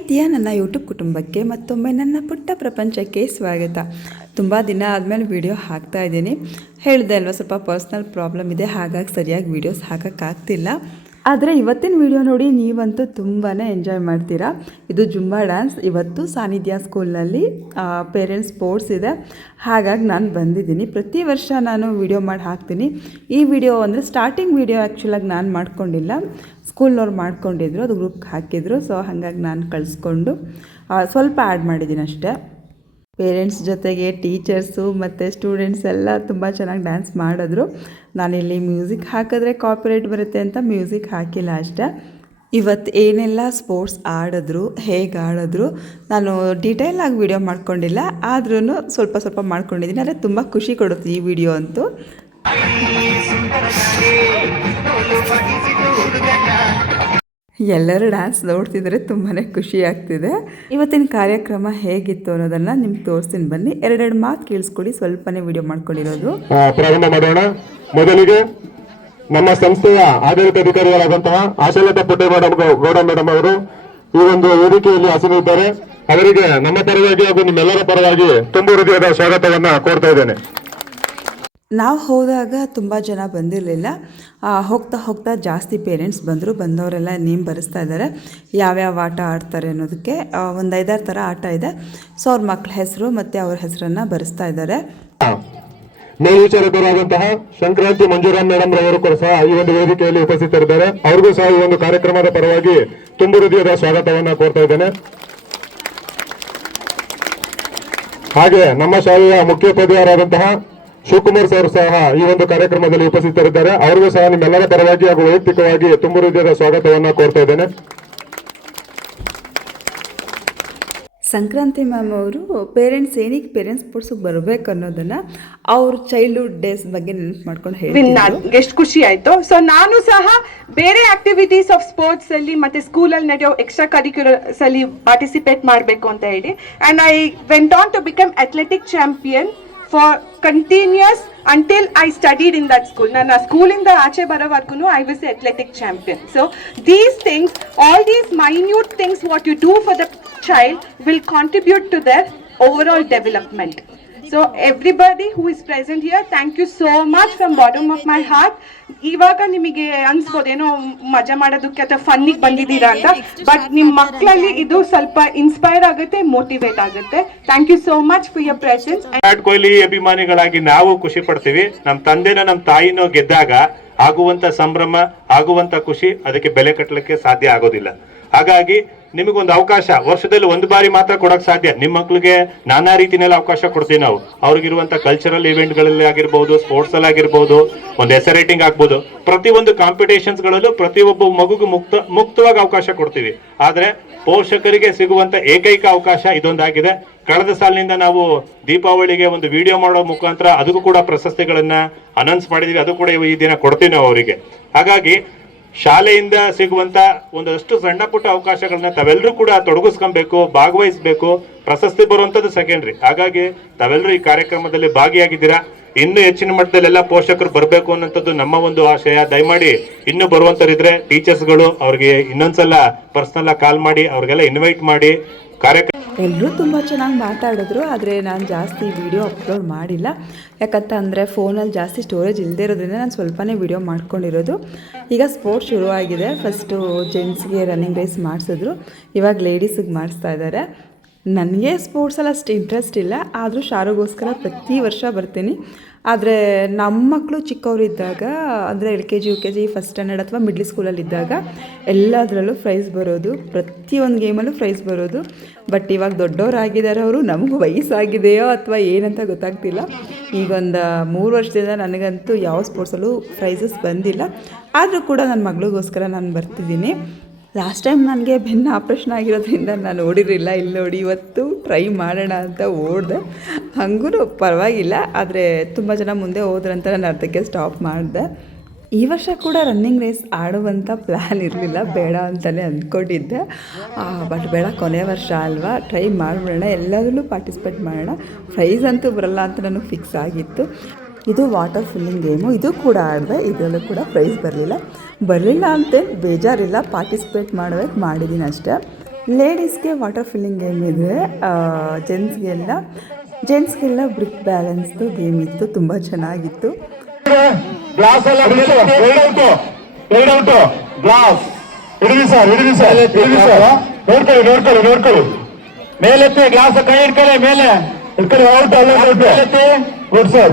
ಪ್ರೀತಿಯ ನನ್ನ ಯೂಟ್ಯೂಬ್ ಕುಟುಂಬಕ್ಕೆ ಮತ್ತೊಮ್ಮೆ ನನ್ನ ಪುಟ್ಟ ಪ್ರಪಂಚಕ್ಕೆ ಸ್ವಾಗತ. ತುಂಬ ದಿನ ಆದಮೇಲೆ ವಿಡಿಯೋ ಹಾಕ್ತಾ ಇದ್ದೀನಿ. ಹೇಳಿದೆ ಅಲ್ವಾ, ಸ್ವಲ್ಪ ಪರ್ಸ್ನಲ್ ಪ್ರಾಬ್ಲಮ್ ಇದೆ, ಹಾಗಾಗಿ ಸರಿಯಾಗಿ ವೀಡಿಯೋಸ್ ಹಾಕೋಕ್ಕಾಗ್ತಿಲ್ಲ. ಆದರೆ ಇವತ್ತಿನ ವಿಡಿಯೋ ನೋಡಿ ನೀವಂತೂ ತುಂಬಾ ಎಂಜಾಯ್ ಮಾಡ್ತೀರಾ. ಇದು ಜುಂಬಾ ಡ್ಯಾನ್ಸ್. ಇವತ್ತು ಸಾನಿಧ್ಯ ಸ್ಕೂಲ್ನಲ್ಲಿ ಪೇರೆಂಟ್ಸ್ ಸ್ಪೋರ್ಟ್ಸ್ ಇದೆ, ಹಾಗಾಗಿ ನಾನು ಬಂದಿದ್ದೀನಿ. ಪ್ರತಿ ವರ್ಷ ನಾನು ವಿಡಿಯೋ ಮಾಡಿ ಹಾಕ್ತೀನಿ. ಈ ವಿಡಿಯೋ ಅಂದರೆ ಸ್ಟಾರ್ಟಿಂಗ್ ವಿಡಿಯೋ ಆ್ಯಕ್ಚುಲಾಗಿ ನಾನು ಮಾಡ್ಕೊಂಡಿಲ್ಲ, ಸ್ಕೂಲ್ನವ್ರು ಮಾಡ್ಕೊಂಡಿದ್ರು, ಅದು ಗ್ರೂಪ್ಗೆ ಹಾಕಿದ್ರು. ಸೊ ಹಾಗಾಗಿ ನಾನು ಕಳಿಸ್ಕೊಂಡು ಸ್ವಲ್ಪ ಆ್ಯಡ್ ಮಾಡಿದ್ದೀನಿ ಅಷ್ಟೇ. ಪೇರೆಂಟ್ಸ್ ಜೊತೆಗೆ ಟೀಚರ್ಸು ಮತ್ತು ಸ್ಟೂಡೆಂಟ್ಸ್ ಎಲ್ಲ ತುಂಬ ಚೆನ್ನಾಗಿ ಡ್ಯಾನ್ಸ್ ಮಾಡಿದ್ರು. ನಾನಿಲ್ಲಿ ಮ್ಯೂಸಿಕ್ ಹಾಕಿದ್ರೆ ಕಾಪಿರೈಟ್ ಬರುತ್ತೆ ಅಂತ ಮ್ಯೂಸಿಕ್ ಹಾಕಿಲ್ಲ ಅಷ್ಟೇ. ಇವತ್ತು ಏನೆಲ್ಲ ಸ್ಪೋರ್ಟ್ಸ್ ಆಡಿದ್ರು, ಹೇಗೆ ಆಡಿದ್ರು ನಾನು ಡೀಟೇಲಾಗಿ ವಿಡಿಯೋ ಮಾಡ್ಕೊಂಡಿಲ್ಲ, ಆದ್ರೂ ಸ್ವಲ್ಪ ಸ್ವಲ್ಪ ಮಾಡ್ಕೊಂಡಿದ್ದೀನಿ. ಆದರೆ ತುಂಬ ಖುಷಿ ಕೊಡುತ್ತೆ ಈ ವಿಡಿಯೋ ಅಂತೂ. ಎಲ್ಲರೂ ಡ್ಯಾನ್ಸ್ ನೋಡ್ತಿದ್ರೆ ತುಂಬಾ ಖುಷಿ ಆಗ್ತಿದೆ. ಇವತ್ತಿನ ಕಾರ್ಯಕ್ರಮ ಹೇಗಿತ್ತು ಅನ್ನೋದನ್ನು ನಿಮ್ಗೆ ತೋರಿಸ್ತೀನಿ ಬನ್ನಿ. ಎರಡೆರಡು ಮಾತು ಕೇಳಿಸ್ಕೊಡಿ, ಸ್ವಲ್ಪನೇ ವಿಡಿಯೋ ಮಾಡ್ಕೊಂಡಿರೋದು. ಪ್ರಾರಂಭ ಮಾಡೋಣ. ಮೊದಲಿಗೆ ನಮ್ಮ ಸಂಸ್ಥೆಯ ಆಡಳಿತಾಧಿಕಾರಿಗಳಾದಂತಹ ಆಶಾಲತಾ ಪುಟ್ಟೇಗೌಡ ಮೇಡಮ್ ಅವರು ಈ ಒಂದು ವೇದಿಕೆಯಲ್ಲಿ ಹಾಸನಿದ್ದಾರೆ. ಅವರಿಗೆ ನಮ್ಮ ಪರವಾಗಿ ಹಾಗೂ ನಿಮ್ಮೆಲ್ಲರ ಪರವಾಗಿ ತುಂಬು ಹೃದಯದ ಸ್ವಾಗತವನ್ನು ಕೋರ್ತಾ ಇದ್ದೇನೆ. ನಾವು ಹೋದಾಗ ತುಂಬ ಜನ ಬಂದಿರಲಿಲ್ಲ. ಹೋಗ್ತಾ ಹೋಗ್ತಾ ಜಾಸ್ತಿ ಪೇರೆಂಟ್ಸ್ ಬಂದವರೆಲ್ಲ ನೇಮ್ ಬರೆಸ್ತಾ ಇದ್ದಾರೆ, ಯಾವ್ಯಾವ ಆಟ ಆಡ್ತಾರೆ ಅನ್ನೋದಕ್ಕೆ. ಒಂದು 5-6 ಥರ ಆಟ ಇದೆ. ಸೊ ಅವ್ರ ಮಕ್ಕಳ ಹೆಸರು ಮತ್ತು ಅವ್ರ ಹೆಸರನ್ನು ಬರೆಸ್ತಾ ಇದ್ದಾರೆ. ಮೇಲ್ವಿಚಾರಕರಾದಂತಹ ಸಂಕ್ರಾಂತಿ ಮಂಜುರಾಮ್ ಮೇಡಮ್ ರವರು ಕೂಡ ಸಹ ಈ ಒಂದು ವೇದಿಕೆಯಲ್ಲಿ ಉಪಸ್ಥಿತರಿದ್ದಾರೆ. ಅವ್ರಿಗೂ ಸಹ ಈ ಒಂದು ಕಾರ್ಯಕ್ರಮದ ಪರವಾಗಿ ತುಂಬು ಹೃದಯದ ಸ್ವಾಗತವನ್ನು ಕೋರ್ತಾ ಇದ್ದೇನೆ. ಹಾಗೆ ನಮ್ಮ ಶಾಲೆಯ ಮುಖ್ಯೋಪಾಧ್ಯಾಯರಾದಂತಹ ಶಿವಕುಮಾರ್ ಸರ್ ಸಹ ಈ ಒಂದು ಕಾರ್ಯಕ್ರಮದಲ್ಲಿ ಉಪಸ್ಥಿತರಿದ್ದಾರೆ. ಅವರಿಗೂ ಸಹ ನಿಮ್ಮೆಲ್ಲರ ಪರವಾಗಿ ಹಾಗೂ ವೈಯಕ್ತಿಕವಾಗಿ ತುಂಬು ಹೃದಯದ ಸ್ವಾಗತವನ್ನು ಕೋರ್ತಾ ಇದ್ದೇನೆ. ಸಂಕ್ರಾಂತಿ ಮ್ಯಾಮ್ ಅವರು ಪೇರೆಂಟ್ಸ್ ಏನಕ್ಕೆ ಪೇರೆಂಟ್ಸ್ ಸ್ಪೋರ್ಟ್ಸ್ಗೆ ಬರಬೇಕು ಅನ್ನೋದನ್ನ ಅವ್ರ ಚೈಲ್ಡ್ಹುಡ್ ಡೇಸ್ ಬಗ್ಗೆ ನೆನಪು ಮಾಡ್ಕೊಂಡು ಹೇಳಿ ಎಷ್ಟು ಖುಷಿ ಆಯ್ತು. ಸೊ ನಾನು ಸಹ ಬೇರೆ ಆಕ್ಟಿವಿಟೀಸ್ ಆಫ್ ಸ್ಪೋರ್ಟ್ಸ್ ಅಲ್ಲಿ ಮತ್ತೆ ಸ್ಕೂಲಲ್ಲಿ ನಡೆಯೋ ಎಕ್ಸ್ಟ್ರಾ ಕರಿಕ್ಯುಲರ್ಸ್ ಅಲ್ಲಿ ಪಾರ್ಟಿಸಿಪೇಟ್ ಮಾಡಬೇಕು ಅಂತ ಹೇಳಿ, and I went on to become athletic champion for continuous until I studied in that school. Nana school in the Ache Baravadkunu I was the athletic champion. So these things, all these minute things what you do for the child will contribute to their overall development. So everybody who is present here, thank you so much from bottom of my heart. ಇವಾಗ ನಿಮಗೆ ಅನ್ಸ್ಬೋದು ಏನೋ ಮಜಾ ಮಾಡೋದಕ್ಕೆ ಅಥವಾ ಫನ್ನಿಗೆ ಬಂದಿದ್ದೀರಾ ಅಂತ, but ನಿಮ್ಮ ಮಕ್ಕಳಲ್ಲಿ ಇದು ಸ್ವಲ್ಪ ಇನ್ಸ್ಪೈರ್ ಆಗುತ್ತೆ, ಮೋಟಿವೇಟ್ ಆಗುತ್ತೆ. Thank you so much for your presence. Virat Kohli ಅಭಿಮಾನಿಗಳಾಗಿ ನಾವು ಖುಷಿ ಪಡ್ತೀವಿ. ನಮ್ಮ ತಂದೆನ ನಮ್ಮ ತಾಯಿನೋ ಗೆದ್ದಾಗ ಆಗುವಂತ ಸಂಭ್ರಮ, ಆಗುವಂತ ಖುಷಿ ಅದಕ್ಕೆ ಬೆಲೆ ಕಟ್ಟಲಿಕ್ಕೆ ಸಾಧ್ಯ ಆಗೋದಿಲ್ಲ. ಹಾಗಾಗಿ ನಿಮಗೊಂದು ಅವಕಾಶ ವರ್ಷದಲ್ಲಿ ಒಂದು ಬಾರಿ ಮಾತ್ರ ಕೊಡಕ್ ಸಾಧ್ಯ. ನಿಮ್ಮ ಮಕ್ಳಿಗೆ ನಾನಾ ರೀತಿಯಲ್ಲಿ ಅವಕಾಶ ಕೊಡ್ತೀವಿ ನಾವು. ಅವ್ರಿಗಿರುವಂತ ಕಲ್ಚರಲ್ ಇವೆಂಟ್ ಗಳಲ್ಲಿ ಆಗಿರ್ಬಹುದು, ಸ್ಪೋರ್ಟ್ಸ್ ಅಲ್ಲಿ ಆಗಿರ್ಬಹುದು, ಒಂದು ಎಸೆ ರೈಟಿಂಗ್ ಆಗ್ಬೋದು, ಪ್ರತಿಯೊಂದು ಕಾಂಪಿಟೇಷನ್ಸ್ ಗಳಲ್ಲೂ ಪ್ರತಿಯೊಬ್ಬ ಮಗುಗೂ ಮುಕ್ತವಾಗಿ ಅವಕಾಶ ಕೊಡ್ತೀವಿ. ಆದ್ರೆ ಪೋಷಕರಿಗೆ ಸಿಗುವಂತ ಏಕೈಕ ಅವಕಾಶ ಇದೊಂದಾಗಿದೆ. ಕಳೆದ ಸಾಲಿನಿಂದ ನಾವು ದೀಪಾವಳಿಗೆ ಒಂದು ವಿಡಿಯೋ ಮಾಡೋ ಮುಖಾಂತರ ಅದಕ್ಕೂ ಕೂಡ ಪ್ರಶಸ್ತಿಗಳನ್ನ ಅನೌನ್ಸ್ ಮಾಡಿದೀವಿ. ಅದು ಕೂಡ ಈ ದಿನ ಕೊಡ್ತೀವಿ ನಾವು ಅವರಿಗೆ. ಹಾಗಾಗಿ ಶಾಲೆಯಿಂದ ಸಿಗುವಂತ ಒಂದಷ್ಟು ಸಣ್ಣ ಪುಟ್ಟ ಅವಕಾಶಗಳನ್ನ ತಾವೆಲ್ಲರೂ ಕೂಡ ತೊಡಗಿಸ್ಕೊಬೇಕು, ಭಾಗವಹಿಸಬೇಕು. ಪ್ರಶಸ್ತಿ ಬರುವಂತದ್ದು ಸೆಕೆಂಡ್ರಿ. ಹಾಗಾಗಿ ತಾವೆಲ್ಲರೂ ಈ ಕಾರ್ಯಕ್ರಮದಲ್ಲಿ ಭಾಗಿಯಾಗಿದ್ದೀರಾ. ಇನ್ನೂ ಹೆಚ್ಚಿನ ಮಟ್ಟದಲ್ಲಿ ಎಲ್ಲ ಪೋಷಕರು ಬರಬೇಕು ಅನ್ನೋಂಥದ್ದು ನಮ್ಮ ಒಂದು ಆಶಯ. ದಯಮಾಡಿ ಇನ್ನೂ ಬರುವಂತರಿದ್ರೆ ಟೀಚರ್ಸ್ಗಳು ಅವ್ರಿಗೆ ಇನ್ನೊಂದ್ಸಲ ಪರ್ಸನಲ್ ಕಾಲ್ ಮಾಡಿ ಅವ್ರಿಗೆಲ್ಲ ಇನ್ವೈಟ್ ಮಾಡಿ ಕಾರ್ಯಕ್ರಮ. ಎಲ್ಲರೂ ತುಂಬ ಚೆನ್ನಾಗಿ ಮಾತಾಡಿದ್ರು, ಆದರೆ ನಾನು ಜಾಸ್ತಿ ವಿಡಿಯೋ ಅಪ್ಲೋಡ್ ಮಾಡಿಲ್ಲ. ಯಾಕಂತಂದರೆ ಫೋನಲ್ಲಿ ಜಾಸ್ತಿ ಸ್ಟೋರೇಜ್ ಇಲ್ಲದೇ ಇರೋದ್ರಿಂದ ನಾನು ಸ್ವಲ್ಪನೇ ವಿಡಿಯೋ ಮಾಡ್ಕೊಂಡಿರೋದು. ಈಗ ಸ್ಪೋರ್ಟ್ಸ್ ಶುರುವಾಗಿದೆ. ಫಸ್ಟು ಜೆಂಟ್ಸ್ಗೆ ರನ್ನಿಂಗ್ ರೇಸ್ ಮಾಡಿಸಿದ್ರು, ಇವಾಗ ಲೇಡೀಸಿಗೆ ಮಾಡಿಸ್ತಾ ಇದ್ದಾರೆ. ನನಗೆ ಸ್ಪೋರ್ಟ್ಸಲ್ಲಿ ಅಷ್ಟು ಇಂಟ್ರೆಸ್ಟ್ ಇಲ್ಲ, ಆದರೂ ಶಾರುಗೋಸ್ಕರ ಪ್ರತಿ ವರ್ಷ ಬರ್ತೀನಿ. ಆದರೆ ನಮ್ಮ ಮಕ್ಕಳು ಚಿಕ್ಕವರಿದ್ದಾಗ, ಅಂದರೆ LKG UKG ಫಸ್ಟ್ ಸ್ಟ್ಯಾಂಡರ್ಡ್ ಅಥವಾ ಮಿಡ್ಲ್ ಸ್ಕೂಲಲ್ಲಿದ್ದಾಗ ಎಲ್ಲದರಲ್ಲೂ ಪ್ರೈಸ್ ಬರೋದು, ಪ್ರತಿಯೊಂದು ಗೇಮಲ್ಲೂ ಪ್ರೈಸ್ ಬರೋದು. ಬಟ್ ಇವಾಗ ದೊಡ್ಡವರಾಗಿದ್ದಾರೆ ಅವರು, ನಮಗೂ ವಯಸ್ಸಾಗಿದೆಯೋ ಅಥವಾ ಏನಂತ ಗೊತ್ತಾಗ್ತಿಲ್ಲ. ಈಗೊಂದು 3 ವರ್ಷದಿಂದ ನನಗಂತೂ ಯಾವ ಸ್ಪೋರ್ಟ್ಸಲ್ಲೂ ಪ್ರೈಸಸ್ ಬಂದಿಲ್ಲ. ಆದರೂ ಕೂಡ ನನ್ನ ಮಗಳಿಗೋಸ್ಕರ ನಾನು ಬರ್ತಿದ್ದೀನಿ. ಲಾಸ್ಟ್ ಟೈಮ್ ನನಗೆ ಬೆನ್ನು ಆಪ್ರೇಷನ್ ಆಗಿರೋದ್ರಿಂದ ನಾನು ಓಡಿರಲಿಲ್ಲ. ಇಲ್ಲಿ ನೋಡಿ ಇವತ್ತು ಟ್ರೈ ಮಾಡೋಣ ಅಂತ ಓಡಿದೆ, ಹಂಗೂ ಪರವಾಗಿಲ್ಲ. ಆದರೆ ತುಂಬ ಜನ ಮುಂದೆ ಹೋದ್ರಂತ ನಾನು ಅರ್ಧಕ್ಕೆ ಸ್ಟಾಪ್ ಮಾಡಿದೆ. ಈ ವರ್ಷ ಕೂಡ ರನ್ನಿಂಗ್ ರೇಸ್ ಆಡುವಂಥ ಪ್ಲ್ಯಾನ್ ಇರಲಿಲ್ಲ, ಬೇಡ ಅಂತಲೇ ಅಂದ್ಕೊಂಡಿದ್ದೆ. ಬಟ್ ಬೇಡ, ಕೊನೆ ವರ್ಷ ಅಲ್ವಾ, ಟ್ರೈ ಮಾಡಿಬಿಡೋಣ, ಎಲ್ಲದರಲ್ಲೂ ಪಾರ್ಟಿಸಿಪೇಟ್ ಮಾಡೋಣ. ಪ್ರೈಸ್ ಅಂತೂ ಬರಲ್ಲ ಅಂತ ನನಗೆ ಫಿಕ್ಸ್ ಆಗಿತ್ತು. ಇದು ವಾಟರ್ ಫಿಲ್ಲಿಂಗ್ ಗೇಮು, ಇದು ಕೂಡ ಆಡಿದೆ. ಇದರಲ್ಲೂ ಕೂಡ ಪ್ರೈಸ್ ಬರಲಿಲ್ಲ ಅಂತೇನು ಬೇಜಾರಿಲ್ಲ, ಪಾರ್ಟಿಸಿಪೇಟ್ ಮಾಡಿದ್ದೀನಿ ಅಷ್ಟೇ. ಲೇಡೀಸ್ಗೆ ವಾಟರ್ ಫಿಲ್ಲಿಂಗ್ ಗೇಮ್ ಇದೆ, ಜೆಂಟ್ಸ್ಗೆಲ್ಲ ಬ್ರಿಕ್ ಬ್ಯಾಲೆನ್ಸ್ದು ಗೇಮ್ ಇತ್ತು, ತುಂಬ ಚೆನ್ನಾಗಿತ್ತು. ಗ್ಲಾಸ್ ಎಲ್ಲ ಎರಡೌಟು ಗ್ಲಾಸ್ ಹಿಡಿದಿ ಸರ್ ನೋಡ್ಕೊಳ್ಳಿ ಮೇಲೆತ್ತಿ ಗ್ಲಾಸ್ ಕೈ ಇಟ್ಕೊಳ್ಳಿ ಮೇಲೆ ಇಟ್ಕೊಳ್ಳಿ ಔಟ್ ಅಲ್ಲ ಗುಡ್ ಸರ್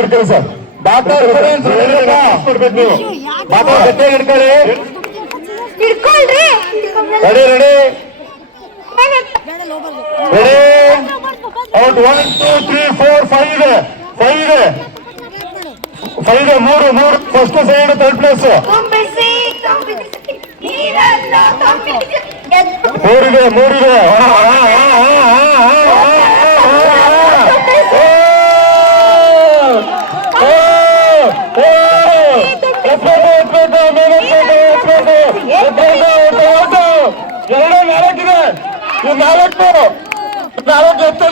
ಇಟ್ಕೊಳ್ಳಿ ಸರ್ ಬಾಟರ್ ಕೊಡ್ಬೇಕು ನೀವು ಬಾಟರ್ ಗಟ್ಟಿಯಾಗಿ ಇಟ್ಕೊಳ್ಳಿ ರೆಡಿ ಔಟ್ 1 2 3 4 5 ಇದೆ ಮೂರು ಫಸ್ಟ್ ಸೈಡ್ ಥರ್ಡ್ ಪ್ಲೇಸ್ ಮೂರಿದೆ ನಾಲ್ಕು ಎತ್ತಡ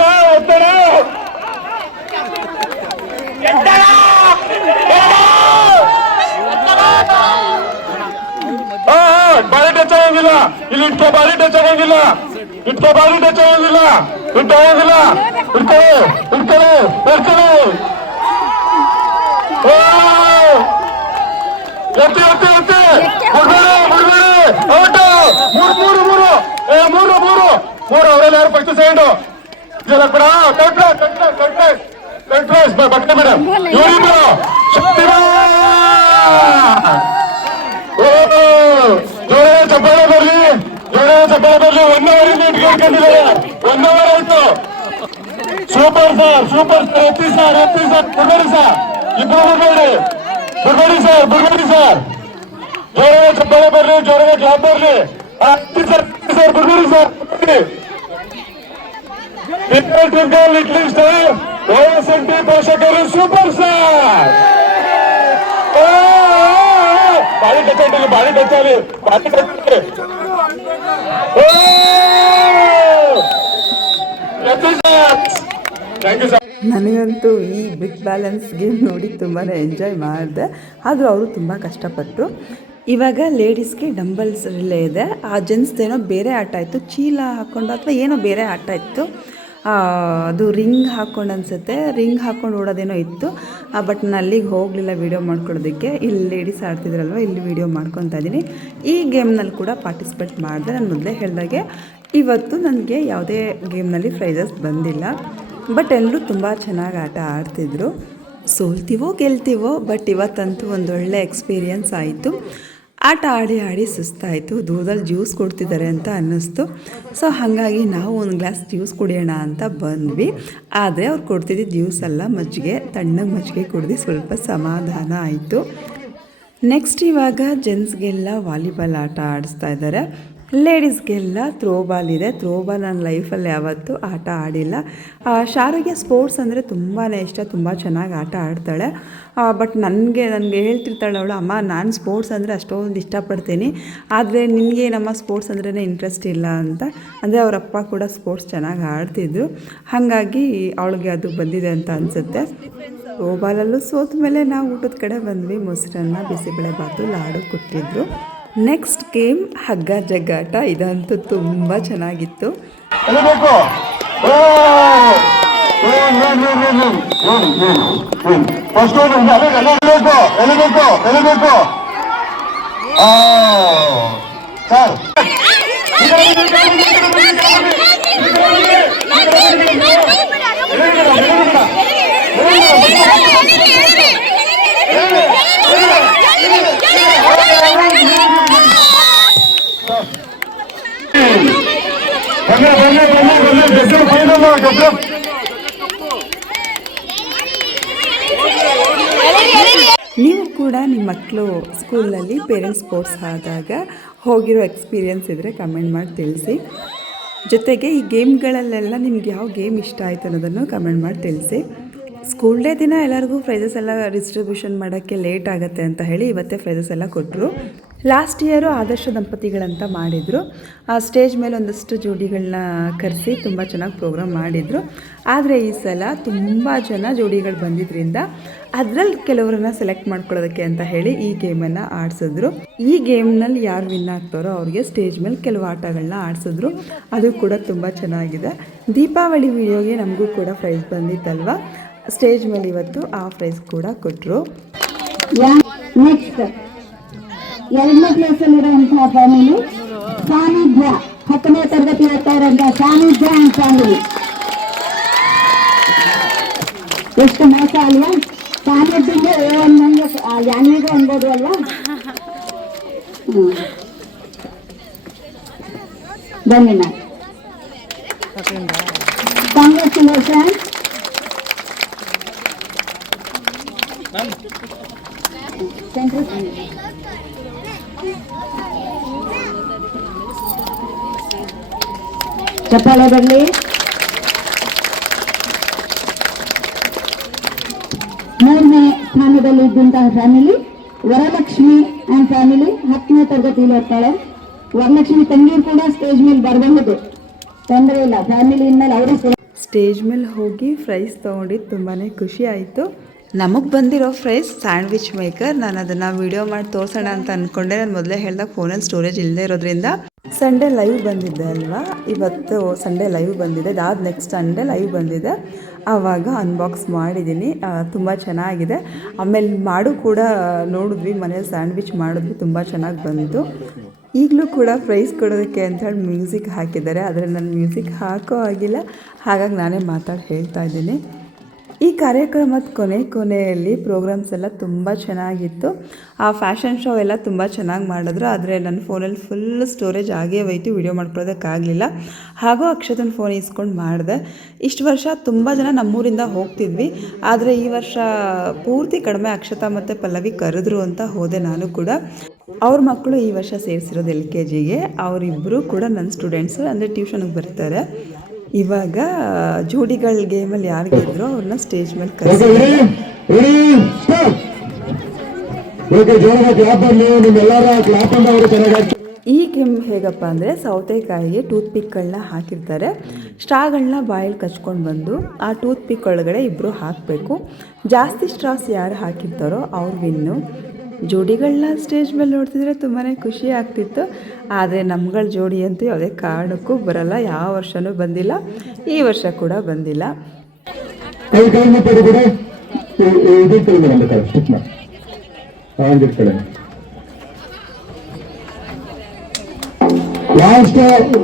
ಬಾಡಿ ಟಚ್ ಆಗೋದಿಲ್ಲ ಇಲ್ಲಿ ಇಟ್ಕೋ ಬಾಡಿ ಟಚ್ ಆಗೋದಿಲ್ಲ ಎತ್ತಿ ಮೂರು ಅವರೆಲ್ಲ ಯಾರು ಫಸ್ಟ್ ಸೈಡ್ ಬಟ್ಟೆ ಮೇಡಮ್ ಇವರಿಬ್ರು ಚಪ್ಪಾಳೆ ಬರ್ಲಿ 1 ಅವರಿಂದ ಇಟ್ಕೊಂಡಿದ್ದಾರೆ 1 ಅವರ್ ಆಯ್ತು ಸೂಪರ್ ಸರ್ ಎತ್ತಿ ಸರ್ ಬಿಡ್ಬೇಡಿ ಸರ್ ಇಬ್ರು ಬಿಡ್ಬೇಡಿ ಸರ್ ಜೋರಾಗಿ ಚಪ್ಪಾಳೆ ಬರ್ಲಿ ಜೋರಾಗಿ ಕ್ಲಾಪ್ ಬರ್ಲಿ ಸರ್ ಬಿಡ್ಬೇಡಿ ಸರ್ ಇಟ್ಲಿ ಸ್ಟಾರ್ OSNT ಪೋಷಕರು ಸೂಪರ್ ಸ್ಟಾರ್ ಬಾಡಿ ಟಚ್ ನನಗಂತೂ ಈ ಬ್ರಿಕ್ ಬ್ಯಾಲೆನ್ಸ್ ಗೇಮ್ ನೋಡಿ ತುಂಬಾ ಎಂಜಾಯ್ ಮಾಡಿದೆ, ಆದರೂ ಅವರು ತುಂಬ ಕಷ್ಟಪಟ್ಟರು. ಇವಾಗ ಲೇಡೀಸ್ಗೆ ಡಂಬಲ್ಸ್ ರಿಲೇ ಇದೆ, ಆ ಜೆಂಟ್ಸ್ದೇನೋ ಬೇರೆ ಆಟ ಇತ್ತು, ಚೀಲ ಹಾಕ್ಕೊಂಡು ಅಥವಾ ಏನೋ ಬೇರೆ ಆಟ ಇತ್ತು, ಅದು ರಿಂಗ್ ಹಾಕ್ಕೊಂಡು ಅನಿಸುತ್ತೆ, ರಿಂಗ್ ಹಾಕ್ಕೊಂಡು ಓಡೋದೇನೋ ಇತ್ತು. ಬಟ್ ನಾನು ಅಲ್ಲಿಗೆ ಹೋಗಲಿಲ್ಲ ವೀಡಿಯೋ ಮಾಡ್ಕೊಳ್ಳೋದಕ್ಕೆ. ಇಲ್ಲಿ ಲೇಡೀಸ್ ಆಡ್ತಿದ್ರಲ್ವ, ಇಲ್ಲಿ ವೀಡಿಯೋ ಮಾಡ್ಕೊತಾ ಇದ್ದೀನಿ. ಈ ಗೇಮ್ನಲ್ಲಿ ಕೂಡ ಪಾರ್ಟಿಸಿಪೇಟ್ ಮಾಡಿದೆ. ನಾನು ಮೊದಲೇ ಹೇಳಿದಾಗೆ ಇವತ್ತು ನನಗೆ ಯಾವುದೇ ಗೇಮ್ನಲ್ಲಿ ಪ್ರೈಸಸ್ ಬಂದಿಲ್ಲ, ಬಟ್ ಎಲ್ಲರೂ ತುಂಬ ಚೆನ್ನಾಗಿ ಆಟ ಆಡ್ತಿದ್ರು. ಸೋಲ್ತೀವೋ ಗೆಲ್ತೀವೋ, ಬಟ್ ಇವತ್ತಂತೂ ಒಂದೊಳ್ಳೆ ಎಕ್ಸ್ಪೀರಿಯನ್ಸ್ ಆಯಿತು. ಆಟ ಆಡಿ ಸುಸ್ತಾಯಿತು, ದೂರದಲ್ಲಿ ಜ್ಯೂಸ್ ಕೊಡ್ತಿದ್ದಾರೆ ಅಂತ ಅನ್ನಿಸ್ತು. ಸೊ ಹಾಗಾಗಿ ನಾವು ಒಂದು ಗ್ಲಾಸ್ ಜ್ಯೂಸ್ ಕುಡಿಯೋಣ ಅಂತ ಬಂದ್ವಿ. ಆದರೆ ಅವ್ರು ಕೊಡ್ತಿದ್ದ ಜ್ಯೂಸ್ ಅಲ್ಲ, ಮಜ್ಜಿಗೆ, ತಣ್ಣಗೆ ಮಜ್ಜಿಗೆ ಕುಡಿದು ಸ್ವಲ್ಪ ಸಮಾಧಾನ ಆಯಿತು. ನೆಕ್ಸ್ಟ್ ಇವಾಗ ಜೆಂಟ್ಸ್ಗೆಲ್ಲ ವಾಲಿಬಾಲ್ ಆಟ ಆಡಿಸ್ತಾ ಇದ್ದಾರೆ, ಲೇಡೀಸ್ಗೆಲ್ಲ ಥ್ರೋಬಾಲ್ ಇದೆ. ಥ್ರೋಬಾಲ್ ನನ್ನ ಲೈಫಲ್ಲಿ ಯಾವತ್ತೂ ಆಟ ಆಡಿಲ್ಲ. ಶಾರುಗೆ ಸ್ಪೋರ್ಟ್ಸ್ ಅಂದರೆ ತುಂಬಾ ಇಷ್ಟ, ತುಂಬ ಚೆನ್ನಾಗಿ ಆಟ ಆಡ್ತಾಳೆ. ಬಟ್ ನನಗೆ ಹೇಳ್ತಿರ್ತಾಳೆ ಅವಳು, ಅಮ್ಮ ನಾನು ಸ್ಪೋರ್ಟ್ಸ್ ಅಂದರೆ ಅಷ್ಟೊಂದು ಇಷ್ಟಪಡ್ತೀನಿ, ಆದರೆ ನಿನಗೆ ನಮ್ಮ ಸ್ಪೋರ್ಟ್ಸ್ ಅಂದ್ರೇ ಇಂಟ್ರೆಸ್ಟ್ ಇಲ್ಲ ಅಂತ. ಅಂದರೆ ಅವರಪ್ಪ ಕೂಡ ಸ್ಪೋರ್ಟ್ಸ್ ಚೆನ್ನಾಗಿ ಆಡ್ತಿದ್ರು, ಹಾಗಾಗಿ ಅವಳಿಗೆ ಅದು ಬಂದಿದೆ ಅಂತ ಅನಿಸುತ್ತೆ. ಥ್ರೋಬಾಲಲ್ಲೂ ಸೋತ ಮೇಲೆ ನಾವು ಊಟದ ಕಡೆ ಬಂದ್ವಿ. ಮೊಸರನ್ನ, ಬಿಸಿಬೇಳೆ ಬಾತು, ಲಾಡು ಕೊಟ್ಟಿದ್ರು. ನೆಕ್ಸ್ಟ್ ಗೇಮ್ ಹಗ್ಗ ಜಗ್ಗಾಟ, ಇದಂತೂ ತುಂಬ ಚೆನ್ನಾಗಿತ್ತು. ನೀವು ಕೂಡ ನಿಮ್ಮ ಮಕ್ಕಳು ಸ್ಕೂಲಲ್ಲಿ ಪೇರೆಂಟ್ಸ್ ಸ್ಪೋರ್ಟ್ಸ್ ಆದಾಗ ಹೋಗಿರೋ ಎಕ್ಸ್ಪೀರಿಯನ್ಸ್ ಇದ್ದರೆ ಕಮೆಂಟ್ ಮಾಡಿ ತಿಳಿಸಿ. ಜೊತೆಗೆ ಈ ಗೇಮ್ಗಳಲ್ಲೆಲ್ಲ ನಿಮ್ಗೆ ಯಾವ ಗೇಮ್ ಇಷ್ಟ ಆಯಿತು ಅನ್ನೋದನ್ನು ಕಮೆಂಟ್ ಮಾಡಿ ತಿಳಿಸಿ. ಸ್ಕೂಲ್ ಡೇ ದಿನ ಎಲ್ಲರಿಗೂ ಪ್ರೈಸಸ್ ಎಲ್ಲ ಡಿಸ್ಟ್ರಿಬ್ಯೂಷನ್ ಮಾಡೋಕ್ಕೆ ಲೇಟ್ ಆಗುತ್ತೆ ಅಂತ ಹೇಳಿ ಇವತ್ತೇ ಪ್ರೈಸಸ್ ಎಲ್ಲ ಕೊಟ್ಟರು. ಲಾಸ್ಟ್ ಇಯರು ಆದರ್ಶ ದಂಪತಿಗಳಂತ ಮಾಡಿದರು. ಆ ಸ್ಟೇಜ್ ಮೇಲೆ ಒಂದಷ್ಟು ಜೋಡಿಗಳನ್ನ ಕರೆಸಿ ತುಂಬ ಚೆನ್ನಾಗಿ ಪ್ರೋಗ್ರಾಮ್ ಮಾಡಿದರು. ಆದರೆ ಈ ಸಲ ತುಂಬ ಜನ ಜೋಡಿಗಳು ಬಂದಿದ್ದರಿಂದ ಅದರಲ್ಲಿ ಕೆಲವರನ್ನ ಸೆಲೆಕ್ಟ್ ಮಾಡ್ಕೊಳ್ಳೋದಕ್ಕೆ ಅಂತ ಹೇಳಿ ಈ ಗೇಮನ್ನು ಆಡಿಸಿದ್ರು. ಈ ಗೇಮ್ನಲ್ಲಿ ಯಾರು ವಿನ್ ಆಗ್ತಾರೋ ಅವ್ರಿಗೆ ಸ್ಟೇಜ್ ಮೇಲೆ ಕೆಲವು ಆಟಗಳನ್ನ ಆಡಿಸಿದ್ರು. ಅದು ಕೂಡ ತುಂಬ ಚೆನ್ನಾಗಿದೆ. ದೀಪಾವಳಿ ವಿಡಿಯೋಗೆ ನಮಗೂ ಕೂಡ ಪ್ರೈಸ್ ಬಂದಿತ್ತಲ್ವ, ಸ್ಟೇಜ್ ಮೇಲೆ ಇವತ್ತು ಆ ಪ್ರೈಸ್ ಕೂಡ ಕೊಟ್ಟರು. ನೆಕ್ಸ್ಟ್ 2ನೇ ಪ್ಲೇಸಲ್ಲಿರುವಂತಹ ಫ್ಯಾಮಿಲಿ ಸಾನ್ನಿಧ್ಯ, 10ನೇ ತರಗತಿ ಓದ್ತಾ ಇರುವಂತಹ ಸಾನ್ನಿಧ್ಯ ಅಂಡ್ ಫ್ಯಾಮಿಲಿ. ಎಷ್ಟು ಮೋಸ ಅಲ್ವಾ? ಸಾನ್ನಿಧ್ಯದಿಂದ ನಂಗೆ ಯಾನಿಗೂ ಅನ್ಬೋದು ಅಲ್ವಾ? ಬನ್ನಿ ಮ್ಯಾಮ್, ಕಾಂಗ್ರೆಚುಲೇಷನ್. ಚಪ್ಪಾಳೆ ಬರಲಿ. 3ನೇ ಸ್ಥಾನದಲ್ಲಿ ಇದ್ದಂತಹ ಫ್ಯಾಮಿಲಿ ವರಲಕ್ಷ್ಮಿ ಅಂಡ್ ಫ್ಯಾಮಿಲಿ, 10ನೇ ತರಗತಿಯಲ್ಲಿ ಓದ್ತಾಳೆ. ವರಲಕ್ಷ್ಮಿ ತಂಗಿಯರು ಕೂಡ ಸ್ಟೇಜ್ ಮೇಲೆ ಬರಬಹುದು, ತೊಂದರೆ ಇಲ್ಲ. ಫ್ಯಾಮಿಲಿ ಇನ್ಮೇಲೆ ಅವರು ಸ್ಟೇಜ್ ಮೇಲೆ ಹೋಗಿ ಪ್ರೈಸ್ ತೊಗೊಂಡಿದ್ದು ತುಂಬಾ ಖುಷಿ ಆಯಿತು. ನಮಗೆ ಬಂದಿರೋ ಪ್ರೈಸ್ ಸ್ಯಾಂಡ್ವಿಚ್ ಮೇಕರ್. ನಾನು ಅದನ್ನು ವಿಡಿಯೋ ಮಾಡಿ ತೋರಿಸೋಣ ಅಂತ ಅಂದ್ಕೊಂಡೆ. ನಾನು ಮೊದಲೇ ಹೇಳಿದಾಗ ಫೋನಲ್ಲಿ ಸ್ಟೋರೇಜ್ ಇಲ್ಲದೆ ಇರೋದ್ರಿಂದ ಸಂಡೇ ಲೈವ್ ಬಂದಿದ್ದೆ ಅಲ್ವಾ, ಇವತ್ತು ಸಂಡೇ ಲೈವ್ ಬಂದಿದೆ, ಅದಾದ ನೆಕ್ಸ್ಟ್ ಸಂಡೇ ಲೈವ್ ಬಂದಿದೆ, ಆವಾಗ ಅನ್ಬಾಕ್ಸ್ ಮಾಡಿದ್ದೀನಿ. ತುಂಬ ಚೆನ್ನಾಗಿದೆ. ಆಮೇಲೆ ಮಾಡು ಕೂಡ ನೋಡಿದ್ವಿ, ಮನೇಲಿ ಸ್ಯಾಂಡ್ವಿಚ್ ಮಾಡಿದ್ವಿ, ತುಂಬ ಚೆನ್ನಾಗಿ ಬಂತು. ಈಗಲೂ ಕೂಡ ಪ್ರೈಸ್ ಕೊಡೋದಕ್ಕೆ ಅಂಥೇಳಿ ಮ್ಯೂಸಿಕ್ ಹಾಕಿದ್ದಾರೆ, ಆದರೆ ನಾನು ಮ್ಯೂಸಿಕ್ ಹಾಕೋ ಆಗಿಲ್ಲ, ಹಾಗಾಗಿ ನಾನೇ ಮಾತಾಡಿ ಹೇಳ್ತಾ ಇದ್ದೀನಿ. ಈ ಕಾರ್ಯಕ್ರಮದ ಕೊನೆಯಲ್ಲಿ ಪ್ರೋಗ್ರಾಮ್ಸ್ ಎಲ್ಲ ತುಂಬ ಚೆನ್ನಾಗಿತ್ತು. ಆ ಫ್ಯಾಷನ್ ಶೋ ಎಲ್ಲ ತುಂಬ ಚೆನ್ನಾಗಿ ಮಾಡಿದ್ರು. ಆದರೆ ನನ್ನ ಫೋನಲ್ಲಿ ಫುಲ್ ಸ್ಟೋರೇಜ್ ಆಗೇ ಹೋಯ್ತು, ವಿಡಿಯೋ ಮಾಡ್ಕೊಳ್ಳೋದಕ್ಕಾಗಲಿಲ್ಲ. ಹಾಗೂ ಅಕ್ಷತನ ಫೋನ್ ಇಸ್ಕೊಂಡು ಮಾಡಿದೆ. ಇಷ್ಟು ವರ್ಷ ತುಂಬ ಜನ ನಮ್ಮೂರಿಂದ ಹೋಗ್ತಿದ್ವಿ, ಆದರೆ ಈ ವರ್ಷ ಪೂರ್ತಿ ಕಡಿಮೆ ಅಕ್ಷತಾ ಮತ್ತು ಪಲ್ಲವಿ ಕರೆದ್ರು ಅಂತ ಹೋದೆ ನಾನು ಕೂಡ. ಅವ್ರ ಮಕ್ಕಳು ಈ ವರ್ಷ ಸೇರಿಸಿರೋದು LKGಗೆ. ಅವರಿಬ್ಬರು ಕೂಡ ನನ್ನ ಸ್ಟೂಡೆಂಟ್ಸು, ಅಂದರೆ ಟ್ಯೂಷನ್ಗೆ ಬರ್ತಾರೆ. ಇವಾಗ ಜೋಡಿಗಳ ಗೇಮಲ್ಲಿ ಯಾರು ಗೆದ್ರು ಅವ್ರನ್ನ ಸ್ಟೇಜ್ ಮೇಲೆ ಕರೆಸಿ. ಈ ಗೇಮ್ ಹೇಗಪ್ಪ ಅಂದರೆ ಸೌತೆಕಾಯಿಗೆ ಟೂತ್ ಪಿಕ್ಗಳನ್ನ ಹಾಕಿರ್ತಾರೆ. ಸ್ಟ್ರಾಗಳನ್ನ ಬಾಯಲ್ಲಿ ಕಚ್ಕೊಂಡು ಬಂದು ಆ ಟೂತ್ ಪಿಕ್ ಒಳಗಡೆ ಇಬ್ಬರು ಹಾಕಬೇಕು. ಜಾಸ್ತಿ ಸ್ಟ್ರಾಸ್ ಯಾರು ಹಾಕಿರ್ತಾರೋ ಅವ್ರು ವಿನ್ನು. ಜೋಡಿಗಳನ್ನ ಸ್ಟೇಜ್ ಮೇಲೆ ನೋಡ್ತಿದ್ರೆ ತುಂಬಾ ಖುಷಿ ಆಗ್ತಿತ್ತು. ಆದರೆ ನಮ್ಗಳ ಜೋಡಿ ಅಂತೂ ಯಾವುದೇ ಕಾರಣಕ್ಕೂ ಬರಲ್ಲ, ಯಾವ ವರ್ಷವೂ ಬಂದಿಲ್ಲ, ಈ ವರ್ಷ ಕೂಡ ಬಂದಿಲ್ಲ. Last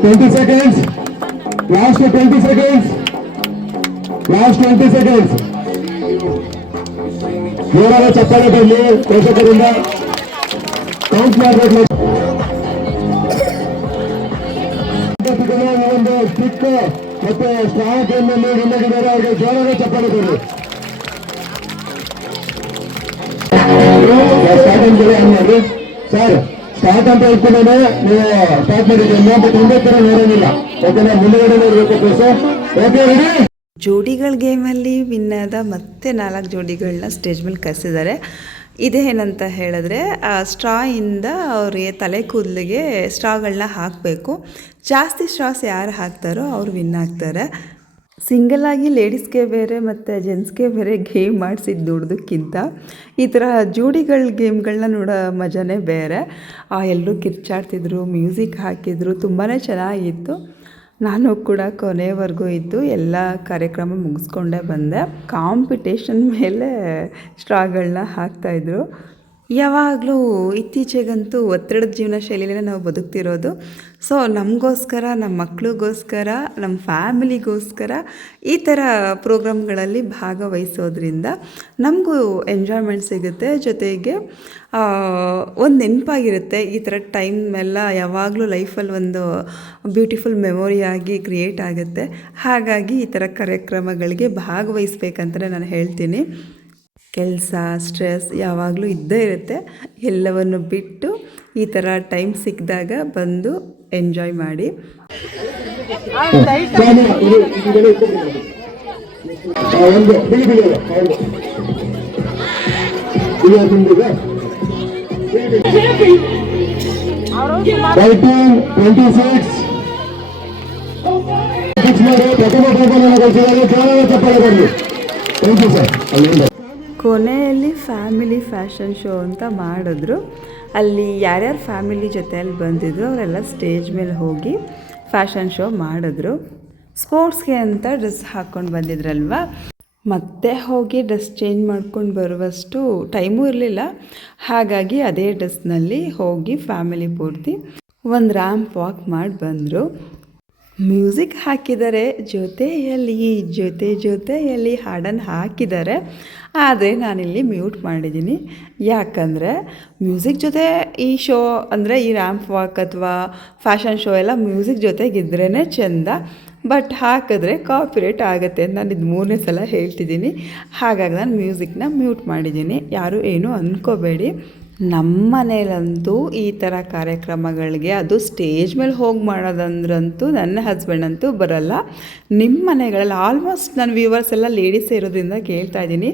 20 seconds. ಜೋರಾದ ಚಪ್ಪಾಳೆ ಬರಲಿ ಪೋಷಕರಿಂದ. ಕೌಂಟ್ ಮಾಡಬೇಕು. ಒಂದು ಸ್ಟಿಕ್ ಮತ್ತೆ ಸ್ಟ್ರಾಂಗ್ ಗೇಮ್ನಲ್ಲಿ ವಿನ್ನಾಗಿದ್ದಾರೆ, ಅವರಿಗೆ ಜೋರಾದ ಚಪ್ಪಾಳೆ ಬರಲಿ. ಸರ್ ಸ್ಟಾರ್ಟ್ ಅಂತ ಇಟ್ಕೊಂಡೇ ನೀವು ಸ್ಟಾರ್ಟ್ ಮಾಡಿದ್ದೀವಿ, ಬಟ್ ಒಂದೇ ತರ ನೋಡೋಂಗಿಲ್ಲ, ಯಾಕಂದ್ರೆ ಮುಂದುಗಡೆ ಇರಬೇಕು ಸರ್. Okay ready? ಜೋಡಿಗಳ ಗೇಮಲ್ಲಿ ವಿನ್ನಾದ ಮತ್ತೆ 4 ಜೋಡಿಗಳನ್ನ ಸ್ಟೇಜ್ ಮೇಲೆ ಕರೆಸಿದ್ದಾರೆ. ಇದೇನಂತ ಹೇಳಿದ್ರೆ ಸ್ಟ್ರಾಯಿಂದ ಅವ್ರಿಗೆ ತಲೆ ಕೂದಲಿಗೆ ಸ್ಟ್ರಾಗಳನ್ನ ಹಾಕಬೇಕು. ಜಾಸ್ತಿ ಸ್ಟ್ರಾಸ್ ಯಾರು ಹಾಕ್ತಾರೋ ಅವ್ರು ವಿನ್ ಆಗ್ತಾರೆ. ಸಿಂಗಲಾಗಿ ಲೇಡೀಸ್ಗೆ ಬೇರೆ ಮತ್ತು ಜೆಂಟ್ಸ್ಗೆ ಬೇರೆ ಗೇಮ್ ಮಾಡಿಸಿದ್ದು ದುಡ್ದಕ್ಕಿಂತ ಈ ಥರ ಜೋಡಿಗಳ ಗೇಮ್ಗಳನ್ನ ನೋಡೋ ಮಜಾನೇ ಬೇರೆ. ಎಲ್ಲರೂ ಕಿರ್ಚಾಡ್ತಿದ್ರು, ಮ್ಯೂಸಿಕ್ ಹಾಕಿದ್ರು, ತುಂಬಾ ಚೆನ್ನಾಗಿತ್ತು. ನಾನು ಕೂಡ ಕೊನೆವರೆಗೂ ಇದ್ದು ಎಲ್ಲ ಕಾರ್ಯಕ್ರಮ ಮುಗಿಸ್ಕೊಂಡೇ ಬಂದೆ. ಕಾಂಪಿಟೇಷನ್ ಮೇಲೆ ಸ್ಟ್ರಾಗಳನ್ನ ಹಾಕ್ತಾಯಿದ್ರು. ಯಾವಾಗಲೂ ಇತ್ತೀಚೆಗಂತೂ ಒತ್ತಡದ ಜೀವನ ಶೈಲಿಯಲ್ಲೇ ನಾವು ಬದುಕ್ತಿರೋದು. ಸೊ ನಮಗೋಸ್ಕರ, ನಮ್ಮ ಮಕ್ಕಳಿಗೋಸ್ಕರ, ನಮ್ಮ ಫ್ಯಾಮಿಲಿಗೋಸ್ಕರ ಈ ಥರ ಪ್ರೋಗ್ರಾಮ್ಗಳಲ್ಲಿ ಭಾಗವಹಿಸೋದ್ರಿಂದ ನಮಗೂ ಎಂಜಾಯ್ಮೆಂಟ್ ಸಿಗುತ್ತೆ, ಜೊತೆಗೆ ಒಂದು ನೆನಪಾಗಿರುತ್ತೆ. ಈ ಥರ ಟೈಮ್ ಎಲ್ಲ ಯಾವಾಗಲೂ ಲೈಫಲ್ಲಿ ಒಂದು ಬ್ಯೂಟಿಫುಲ್ ಮೆಮೊರಿಯಾಗಿ ಕ್ರಿಯೇಟ್ ಆಗುತ್ತೆ. ಹಾಗಾಗಿ ಈ ಥರ ಕಾರ್ಯಕ್ರಮಗಳಿಗೆ ಭಾಗವಹಿಸ್ಬೇಕಂತಲೇ ನಾನು ಹೇಳ್ತೀನಿ. ಕೆಲಸ, ಸ್ಟ್ರೆಸ್ ಯಾವಾಗಲೂ ಇದ್ದೇ ಇರುತ್ತೆ. ಎಲ್ಲವನ್ನು ಬಿಟ್ಟು ಈ ಥರ ಟೈಮ್ ಸಿಕ್ಕಿದಾಗ ಬಂದು ಎಂಜಾಯ್ ಮಾಡಿ. ಕೊನೆಯಲ್ಲಿ ಫ್ಯಾಮಿಲಿ ಫ್ಯಾಷನ್ ಶೋ ಅಂತ ಮಾಡಿದ್ರು. ಅಲ್ಲಿ ಯಾರ್ಯಾರು ಫ್ಯಾಮಿಲಿ ಜೊತೆಯಲ್ಲಿ ಬಂದಿದ್ರು ಅವರೆಲ್ಲ ಸ್ಟೇಜ್ ಮೇಲೆ ಹೋಗಿ ಫ್ಯಾಷನ್ ಶೋ ಮಾಡಿದ್ರು. ಸ್ಪೋರ್ಟ್ಸ್ಗೆ ಅಂತ ಡ್ರೆಸ್ ಹಾಕ್ಕೊಂಡು ಬಂದಿದ್ರಲ್ವ, ಮತ್ತೆ ಹೋಗಿ ಡ್ರೆಸ್ ಚೇಂಜ್ ಮಾಡ್ಕೊಂಡು ಬರುವಷ್ಟು ಟೈಮೂ ಇರಲಿಲ್ಲ. ಹಾಗಾಗಿ ಅದೇ ಡ್ರೆಸ್ನಲ್ಲಿ ಹೋಗಿ ಫ್ಯಾಮಿಲಿ ಪೂರ್ತಿ ಒಂದು ರ್ಯಾಂಪ್ ವಾಕ್ ಮಾಡಿ ಬಂದರು. ಮ್ಯೂಸಿಕ್ ಹಾಕಿದ್ದಾರೆ, ಜೊತೆಯಲ್ಲಿ ಹಾಡನ್ನು ಹಾಕಿದ್ದಾರೆ. ಆದರೆ ನಾನಿಲ್ಲಿ ಮ್ಯೂಟ್ ಮಾಡಿದ್ದೀನಿ. ಯಾಕಂದರೆ ಮ್ಯೂಸಿಕ್ ಜೊತೆ ಈ ಶೋ ಅಂದರೆ ಈ ರ್ಯಾಂಪ್ ವಾಕ್ ಅಥವಾ ಫ್ಯಾಷನ್ ಶೋ ಎಲ್ಲ ಮ್ಯೂಸಿಕ್ ಜೊತೆಗಿದ್ರೇ ಚೆಂದ. ಬಟ್ ಹಾಕಿದ್ರೆ ಕಾಪಿರೈಟ್ ಆಗುತ್ತೆ ಅಂತ ನಾನು ಇದು 3ನೇ ಸಲ ಹೇಳ್ತಿದ್ದೀನಿ. ಹಾಗಾಗಿ ನಾನು ಮ್ಯೂಸಿಕ್ನ ಮ್ಯೂಟ್ ಮಾಡಿದ್ದೀನಿ. ಯಾರೂ ಏನೂ ಅಂದ್ಕೋಬೇಡಿ. ನಮ್ಮ ಮನೇಲಂತೂ ಈ ಥರ ಕಾರ್ಯಕ್ರಮಗಳಿಗೆ, ಅದು ಸ್ಟೇಜ್ ಮೇಲೆ ಹೋಗಿ ಮಾಡೋದಂದ್ರಂತೂ ನನ್ನ ಹಸ್ಬೆಂಡ್ ಅಂತೂ ಬರಲ್ಲ. ನಿಮ್ಮ ಮನೆಗಳಲ್ಲಿ ಆಲ್ಮೋಸ್ಟ್ ನನ್ನ ವ್ಯೂವರ್ಸ್ ಎಲ್ಲ ಲೇಡೀಸ್ ಇರೋದ್ರಿಂದ ಕೇಳ್ತಾ ಇದ್ದೀನಿ,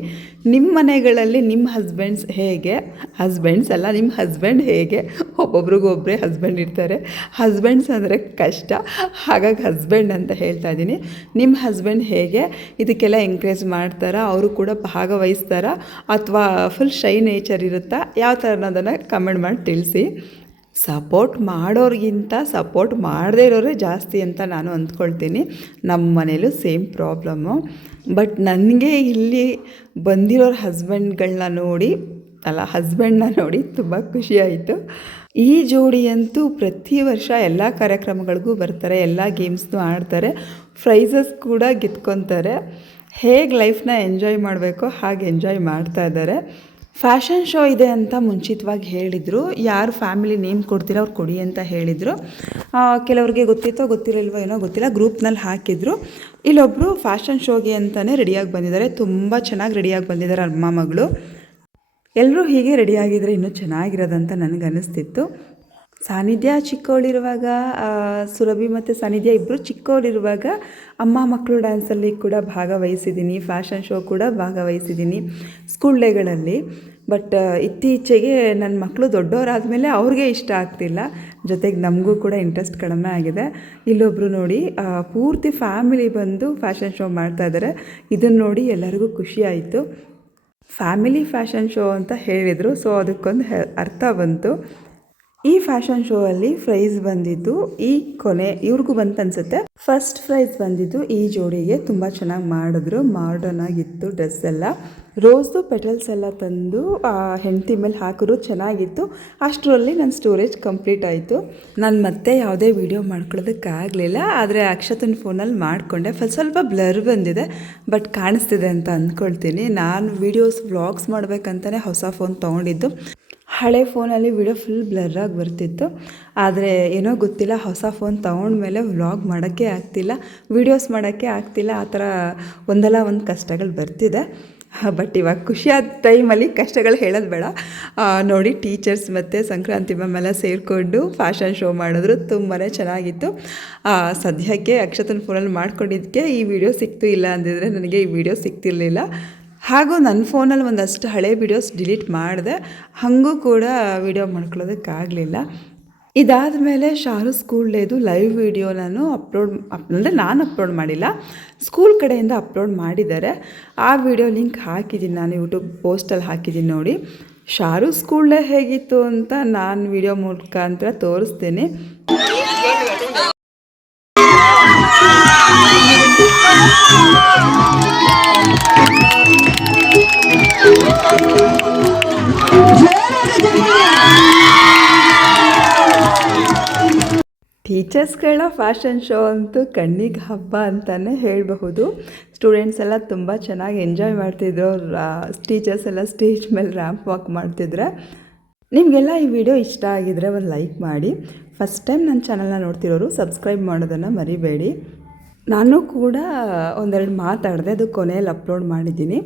ನಿಮ್ಮ ಮನೆಗಳಲ್ಲಿ ನಿಮ್ಮ ಹಸ್ಬೆಂಡ್ಸ್ ಹೇಗೆ? ಹಸ್ಬೆಂಡ್ಸ್ ಅಲ್ಲ, ನಿಮ್ಮ ಹಸ್ಬೆಂಡ್ ಹೇಗೆ? ಒಬ್ಬೊಬ್ರಿಗೊಬ್ಬರೇ ಹಸ್ಬೆಂಡ್ ಇರ್ತಾರೆ. ಹಸ್ಬೆಂಡ್ಸ್ ಅಂದರೆ ಕಷ್ಟ, ಹಾಗಾಗಿ ಹಸ್ಬೆಂಡ್ ಅಂತ ಹೇಳ್ತಾ ಇದ್ದೀನಿ. ನಿಮ್ಮ ಹಸ್ಬೆಂಡ್ ಹೇಗೆ? ಇದಕ್ಕೆಲ್ಲ ಎಂಕರೇಜ್ ಮಾಡ್ತಾರಾ? ಅವರು ಕೂಡ ಭಾಗವಹಿಸ್ತಾರಾ? ಅಥವಾ ಫುಲ್ ಶೈ ನೇಚರ್ ಇರುತ್ತಾ? ಯಾವ ಥರ ಅನ್ನೋದನ್ನು ಕಮೆಂಟ್ ಮಾಡಿ ತಿಳಿಸಿ. ಸಪೋರ್ಟ್ ಮಾಡೋರಿಗಿಂತ ಸಪೋರ್ಟ್ ಮಾಡದೇ ಇರೋರೇ ಜಾಸ್ತಿ ಅಂತ ನಾನು ಅಂದ್ಕೊಳ್ತೀನಿ. ನಮ್ಮ ಮನೇಲೂ ಸೇಮ್ ಪ್ರಾಬ್ಲಮ್ಮು. ಬಟ್ ನನಗೆ ಇಲ್ಲಿ ಬಂದಿರೋರ ಹಸ್ಬೆಂಡ್ನ ನೋಡಿ ತುಂಬ ಖುಷಿಯಾಯಿತು. ಈ ಜೋಡಿಯಂತೂ ಪ್ರತಿ ವರ್ಷ ಎಲ್ಲ ಕಾರ್ಯಕ್ರಮಗಳಿಗೂ ಬರ್ತಾರೆ, ಎಲ್ಲ ಗೇಮ್ಸ್ನೂ ಆಡ್ತಾರೆ, ಪ್ರೈಸಸ್ ಕೂಡ ಗೆದ್ಕೊತಾರೆ. ಹೇಗೆ ಲೈಫ್ನ ಎಂಜಾಯ್ ಮಾಡಬೇಕೋ ಹಾಗೆ ಎಂಜಾಯ್ ಮಾಡ್ತಾ ಇದ್ದಾರೆ. ಫ್ಯಾಷನ್ ಶೋ ಇದೆ ಅಂತ ಮುಂಚಿತವಾಗಿ ಹೇಳಿದರು. ಯಾರು ಫ್ಯಾಮಿಲಿ ನೇಮ್ ಕೊಡ್ತೀರೋ ಅವ್ರು ಕೊಡಿ ಅಂತ ಹೇಳಿದರು. ಕೆಲವ್ರಿಗೆ ಗೊತ್ತಿತ್ತೋ ಗೊತ್ತಿರಲಿಲ್ವೋ ಏನೋ ಗೊತ್ತಿಲ್ಲ, ಗ್ರೂಪ್ನಲ್ಲಿ ಹಾಕಿದ್ರು. ಇಲ್ಲೊಬ್ಬರು ಫ್ಯಾಷನ್ ಶೋಗೆ ಅಂತಲೇ ರೆಡಿಯಾಗಿ ಬಂದಿದ್ದಾರೆ. ತುಂಬ ಚೆನ್ನಾಗಿ ರೆಡಿಯಾಗಿ ಬಂದಿದ್ದಾರೆ ಅಮ್ಮ ಮಗಳು. ಎಲ್ಲರೂ ಹೀಗೆ ರೆಡಿಯಾಗಿದ್ದರೆ ಇನ್ನೂ ಚೆನ್ನಾಗಿರೋದಂತ ನನಗನ್ನಿಸ್ತಿತ್ತು. ಸಾನಿಧ್ಯ ಚಿಕ್ಕವಳಿರುವಾಗ, ಸುರಭಿ ಮತ್ತು ಸಾನಿಧ್ಯ ಇಬ್ಬರು ಚಿಕ್ಕವಳಿರುವಾಗ ಅಮ್ಮ ಮಕ್ಕಳು ಡ್ಯಾನ್ಸಲ್ಲಿ ಕೂಡ ಭಾಗವಹಿಸಿದ್ದೀನಿ, ಫ್ಯಾಷನ್ ಶೋ ಕೂಡ ಭಾಗವಹಿಸಿದ್ದೀನಿ ಸ್ಕೂಲ್ ಡೇಗಳಲ್ಲಿ. ಬಟ್ ಇತ್ತೀಚೆಗೆ ನನ್ನ ಮಕ್ಕಳು ದೊಡ್ಡವರಾದಮೇಲೆ ಅವ್ರಿಗೆ ಇಷ್ಟ ಆಗ್ತಿಲ್ಲ, ಜೊತೆಗೆ ನಮಗೂ ಕೂಡ ಇಂಟ್ರೆಸ್ಟ್ ಕಡಿಮೆ ಆಗಿದೆ. ಇಲ್ಲೊಬ್ಬರು ನೋಡಿ ಪೂರ್ತಿ ಫ್ಯಾಮಿಲಿ ಬಂದು ಫ್ಯಾಷನ್ ಶೋ ಮಾಡ್ತಾಯಿದ್ದಾರೆ. ಇದನ್ನು ನೋಡಿ ಎಲ್ಲರಿಗೂ ಖುಷಿ ಆಯಿತು. ಫ್ಯಾಮಿಲಿ ಫ್ಯಾಷನ್ ಶೋ ಅಂತ ಹೇಳಿದರು, ಸೊ ಅದಕ್ಕೊಂದು ಅರ್ಥ ಬಂತು. ಈ ಫ್ಯಾಷನ್ ಶೋ ಅಲ್ಲಿ ಪ್ರೈಸ್ ಬಂದಿದ್ದು ಇವ್ರಿಗೂ ಬಂತು ಅನ್ಸುತ್ತೆ. ಫಸ್ಟ್ ಪ್ರೈಸ್ ಬಂದಿದ್ದು ಈ ಜೋಡಿಗೆ. ತುಂಬ ಚೆನ್ನಾಗಿ ಮಾಡಿದ್ರು, ಮಾಡರ್ನ್ ಆಗಿತ್ತು ಡ್ರೆಸ್ ಎಲ್ಲ. ರೋಸ್ದು ಪೆಟಲ್ಸ್ ಎಲ್ಲ ತಂದು ಹೆಂಡತಿ ಮೇಲೆ ಹಾಕಿದ್ರು, ಚೆನ್ನಾಗಿತ್ತು. ಅಷ್ಟರಲ್ಲಿ ನನ್ನ ಸ್ಟೋರೇಜ್ ಕಂಪ್ಲೀಟ್ ಆಯಿತು. ನಾನು ಮತ್ತೆ ಯಾವುದೇ ವೀಡಿಯೋ ಮಾಡ್ಕೊಳ್ಳೋದಕ್ಕಾಗಲಿಲ್ಲ. ಆದರೆ ಅಕ್ಷತನ ಫೋನಲ್ಲಿ ಮಾಡಿಕೊಂಡೆ. ಸ್ವಲ್ಪ ಬ್ಲರ್ ಬಂದಿದೆ, ಬಟ್ ಕಾಣಿಸ್ತಿದೆ ಅಂತ ಅಂದ್ಕೊಳ್ತೀನಿ. ನಾನು ವೀಡಿಯೋಸ್ ವ್ಲಾಗ್ಸ್ ಮಾಡಬೇಕಂತಲೇ ಹೊಸ ಫೋನ್ ತೊಗೊಂಡಿದ್ದು. ಹಳೆ ಫೋನಲ್ಲಿ ವಿಡಿಯೋ ಫುಲ್ ಬ್ಲರ್ರಾಗಿ ಬರ್ತಿತ್ತು. ಆದರೆ ಏನೋ ಗೊತ್ತಿಲ್ಲ, ಹೊಸ ಫೋನ್ ತೊಗೊಂಡ್ಮೇಲೆ ವ್ಲಾಗ್ ಮಾಡೋಕ್ಕೆ ಆಗ್ತಿಲ್ಲ, ವೀಡಿಯೋಸ್ ಮಾಡೋಕ್ಕೆ ಆಗ್ತಿಲ್ಲ. ಆ ಥರ ಒಂದಲ್ಲ ಒಂದು ಕಷ್ಟಗಳು ಬರ್ತಿದೆ. ಬಟ್ ಇವಾಗ ಖುಷಿಯಾದ ಟೈಮಲ್ಲಿ ಕಷ್ಟಗಳು ಹೇಳೋದು ಬೇಡ. ನೋಡಿ, ಟೀಚರ್ಸ್ ಮತ್ತು ಸಂಕ್ರಾಂತಿ ಮ್ಯಾಮೆಲ್ಲ ಸೇರಿಕೊಂಡು ಫ್ಯಾಷನ್ ಶೋ ಮಾಡಿದ್ರು, ತುಂಬಾ ಚೆನ್ನಾಗಿತ್ತು. ಸದ್ಯಕ್ಕೆ ಅಕ್ಷತನ ಫೋನಲ್ಲಿ ಮಾಡ್ಕೊಂಡಿದ್ದಕ್ಕೆ ಈ ವಿಡಿಯೋ ಸಿಕ್ತು, ಇಲ್ಲ ಅಂದಿದ್ರೆ ನನಗೆ ಈ ವಿಡಿಯೋ ಸಿಗ್ತಿರ್ಲಿಲ್ಲ. ಹಾಗೂ ನನ್ನ ಫೋನಲ್ಲಿ ಒಂದಷ್ಟು ಹಳೆ ವೀಡಿಯೋಸ್ ಡಿಲೀಟ್ ಮಾಡಿದೆ, ಹಾಗೂ ಕೂಡ ವೀಡಿಯೋ ಮಾಡ್ಕೊಳ್ಳೋದಕ್ಕಾಗಲಿಲ್ಲ. ಇದಾದ ಮೇಲೆ ಶಾರು ಸ್ಕೂಲ್ ಡೇದು ಲೈವ್ ವೀಡಿಯೋ ನಾನು ಅಪ್ಲೋಡ್ ಮಾಡಿಲ್ಲ, ಸ್ಕೂಲ್ ಕಡೆಯಿಂದ ಅಪ್ಲೋಡ್ ಮಾಡಿದ್ದಾರೆ. ಆ ವಿಡಿಯೋ ಲಿಂಕ್ ಹಾಕಿದ್ದೀನಿ, ನಾನು ಯೂಟ್ಯೂಬ್ ಪೋಸ್ಟಲ್ಲಿ ಹಾಕಿದ್ದೀನಿ ನೋಡಿ. ಶಾರು ಸ್ಕೂಲ್ ಡೇ ಹೇಗಿತ್ತು ಅಂತ ನಾನು ವಿಡಿಯೋ ಮುಖಾಂತರ ತೋರಿಸ್ತೀನಿ. ಟೀಚರ್ಸ್ಗಳ ಫ್ಯಾಷನ್ ಶೋ ಅಂತೂ ಕಣ್ಣಿಗೆ ಹಬ್ಬ ಅಂತಲೇ ಹೇಳಬಹುದು. ಸ್ಟೂಡೆಂಟ್ಸ್ ಎಲ್ಲ ತುಂಬ ಚೆನ್ನಾಗಿ ಎಂಜಾಯ್ ಮಾಡ್ತಿದ್ರು. ಟೀಚರ್ಸ್ ಎಲ್ಲ ಸ್ಟೇಜ್ ಮೇಲೆ ರ್ಯಾಂಪ್ ವಾಕ್ ಮಾಡ್ತಿದ್ರೆ. ನಿಮಗೆಲ್ಲ ಈ ವಿಡಿಯೋ ಇಷ್ಟ ಆಗಿದರೆ ಒಂದು ಲೈಕ್ ಮಾಡಿ. ಫಸ್ಟ್ ಟೈಮ್ ನನ್ನ ಚಾನಲ್ನ ನೋಡ್ತಿರೋರು ಸಬ್ಸ್ಕ್ರೈಬ್ ಮಾಡೋದನ್ನು ಮರಿಬೇಡಿ. ನಾನು ಕೂಡ ಒಂದೆರಡು ಮಾತಾಡಿದೆ, ಅದು ಕೊನೆಯಲ್ಲಿ ಅಪ್ಲೋಡ್ ಮಾಡಿದ್ದೀನಿ.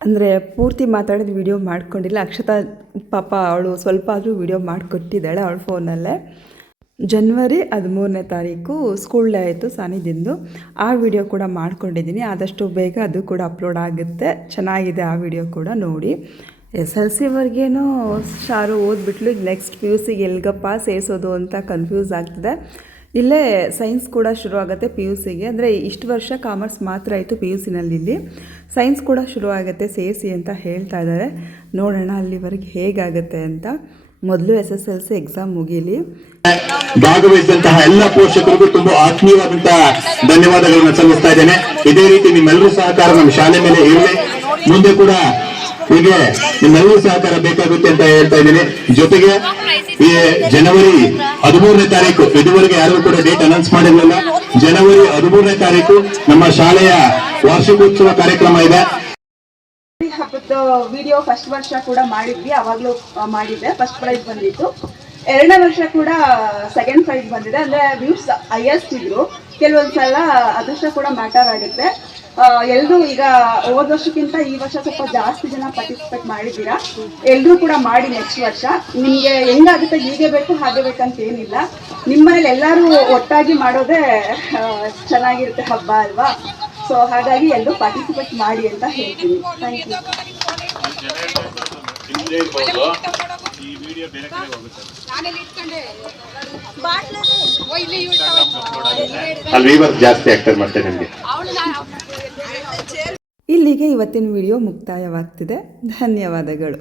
ಅಂದರೆ ಪೂರ್ತಿ ಮಾತಾಡಿದ ವಿಡಿಯೋ ಮಾಡ್ಕೊಂಡಿಲ್ಲ. ಅಕ್ಷತಾ ಪಾಪ ಅವಳು ಸ್ವಲ್ಪ ಆದರೂ ವಿಡಿಯೋ ಮಾಡಿಕೊಟ್ಟಿದ್ದಾಳೆ ಅವಳ ಫೋನಲ್ಲೇ. ಜನವರಿ 13ನೇ ತಾರೀಕು ಸ್ಕೂಲ್ ಡೇ ಆಯಿತು ಸಾನಿಧ್ಯಂದು. ಆ ವಿಡಿಯೋ ಕೂಡ ಮಾಡ್ಕೊಂಡಿದ್ದೀನಿ. ಆದಷ್ಟು ಬೇಗ ಅದು ಕೂಡ ಅಪ್ಲೋಡ್ ಆಗುತ್ತೆ. ಚೆನ್ನಾಗಿದೆ ಆ ವಿಡಿಯೋ ಕೂಡ ನೋಡಿ. SLC ಶಾರು ಓದ್ಬಿಟ್ಲು. ಈಗ ನೆಕ್ಸ್ಟ್ PUCಗೆ ಎಲ್ಗಪ್ಪ ಸೇರಿಸೋದು ಅಂತ ಕನ್ಫ್ಯೂಸ್ ಆಗ್ತಿದೆ. ಇಲ್ಲೇ ಸೈನ್ಸ್ ಕೂಡ ಶುರು ಆಗುತ್ತೆ PUCಗೆ. ಅಂದರೆ ಇಷ್ಟು ವರ್ಷ ಕಾಮರ್ಸ್ ಮಾತ್ರ ಆಯಿತು PUCನಲ್ಲಿ. ಇಲ್ಲಿ ಸೈನ್ಸ್ ಕೂಡ ಶುರು ಆಗುತ್ತೆ, ಸೇರಿಸಿ ಅಂತ ಹೇಳ್ತಾ ಇದ್ದಾರೆ. ನೋಡೋಣ ಅಲ್ಲಿವರೆಗೆ ಹೇಗಾಗುತ್ತೆ ಅಂತ. ಮೊದಲು SSLC ಎಕ್ಸಾಮ್ ಮುಗೀಲಿ. ಭಾಗವಹಿಸಿದಂತಹ ಎಲ್ಲ ಪೋಷಕರಿಗೂ ತುಂಬಾ ಆತ್ಮೀಯವಾದಂತಹ ಧನ್ಯವಾದಗಳನ್ನು ಸಲ್ಲಿಸ್ತಾ ಇದ್ದೇನೆ. ಇದೇ ರೀತಿ ನಿಮ್ಮೆಲ್ಲರೂ ಸಹಕಾರ ನಮ್ಮ ಶಾಲೆ ಮೇಲೆ ಇರಲಿ. ಮುಂದೆ ಕೂಡ ಹೀಗೆ ನಿಮ್ಮೆಲ್ಲರೂ ಸಹಕಾರ ಬೇಕಾಗುತ್ತೆ ಅಂತ ಹೇಳ್ತಾ ಇದ್ದೀನಿ. ಜೊತೆಗೆ ಈ ಜನವರಿ 13ನೇ ತಾರೀಕು, ಇದುವರೆಗೆ ಯಾರು ಕೂಡ ಡೇಟ್ ಅನೌನ್ಸ್ ಮಾಡಿರಲಿಲ್ಲ. ಜನವರಿ 13ನೇ ತಾರೀಕು ನಮ್ಮ ಶಾಲೆಯ ವಾರ್ಷಿಕೋತ್ಸವ ಕಾರ್ಯಕ್ರಮ ಇದೆ. ಹಬ್ಬದ ವಿಡಿಯೋ ಫಸ್ಟ್ ವರ್ಷ ಕೂಡ ಮಾಡಿದ್ವಿ, ಅವಾಗಲೂ ಮಾಡಿದ್ದೆ, ಫಸ್ಟ್ ಪ್ರೈಸ್ ಬಂದಿತ್ತು. 2ನೇ ವರ್ಷ ಕೂಡ ಸೆಕೆಂಡ್ ಪ್ರೈಸ್ ಬಂದಿದೆ. ಅಂದರೆ ವ್ಯೂಸ್ ಹೈಯೆಸ್ಟ್ ಇದ್ರು. ಕೆಲವೊಂದ್ಸಲ ಅದೃಷ್ಟ ಕೂಡ ಮ್ಯಾಟರ್ ಆಗುತ್ತೆ. ಎಲ್ಲರೂ ಈಗ ಹೋದ ವರ್ಷಕ್ಕಿಂತ ಈ ವರ್ಷ ಸ್ವಲ್ಪ ಜಾಸ್ತಿ ಜನ ಪಾರ್ಟಿಸಿಪೇಟ್ ಮಾಡಿದ್ದೀರಾ. ಎಲ್ಲರೂ ಕೂಡ ಮಾಡಿ ನೆಕ್ಸ್ಟ್ ವರ್ಷ ನಿಮಗೆ ಹೆಂಗಾಗುತ್ತೆ, ಹೀಗೆ ಬೇಕು ಹಾಗೆ ಬೇಕಂತ ಏನಿಲ್ಲ. ನಿಮ್ಮನೇಲಿ ಎಲ್ಲರೂ ಒಟ್ಟಾಗಿ ಮಾಡೋದೇ ಚೆನ್ನಾಗಿರುತ್ತೆ ಹಬ್ಬ ಅಲ್ವಾ. ಸೊ ಹಾಗಾಗಿ ಎಲ್ಲರೂ ಪಾರ್ಟಿಸಿಪೇಟ್ ಮಾಡಿ ಅಂತ ಹೇಳ್ತೀನಿ. Thank you. ಅಲ್ಲಿ ವರ್ಕ್ ಜಾಸ್ತಿ ಆಗ್ತದೆ ಮತ್ತೆ ನಿಮಗೆ. ಇಲ್ಲಿಗೆ ಇವತ್ತಿನ ವಿಡಿಯೋ ಮುಕ್ತಾಯವಾಗ್ತಿದೆ. ಧನ್ಯವಾದಗಳು.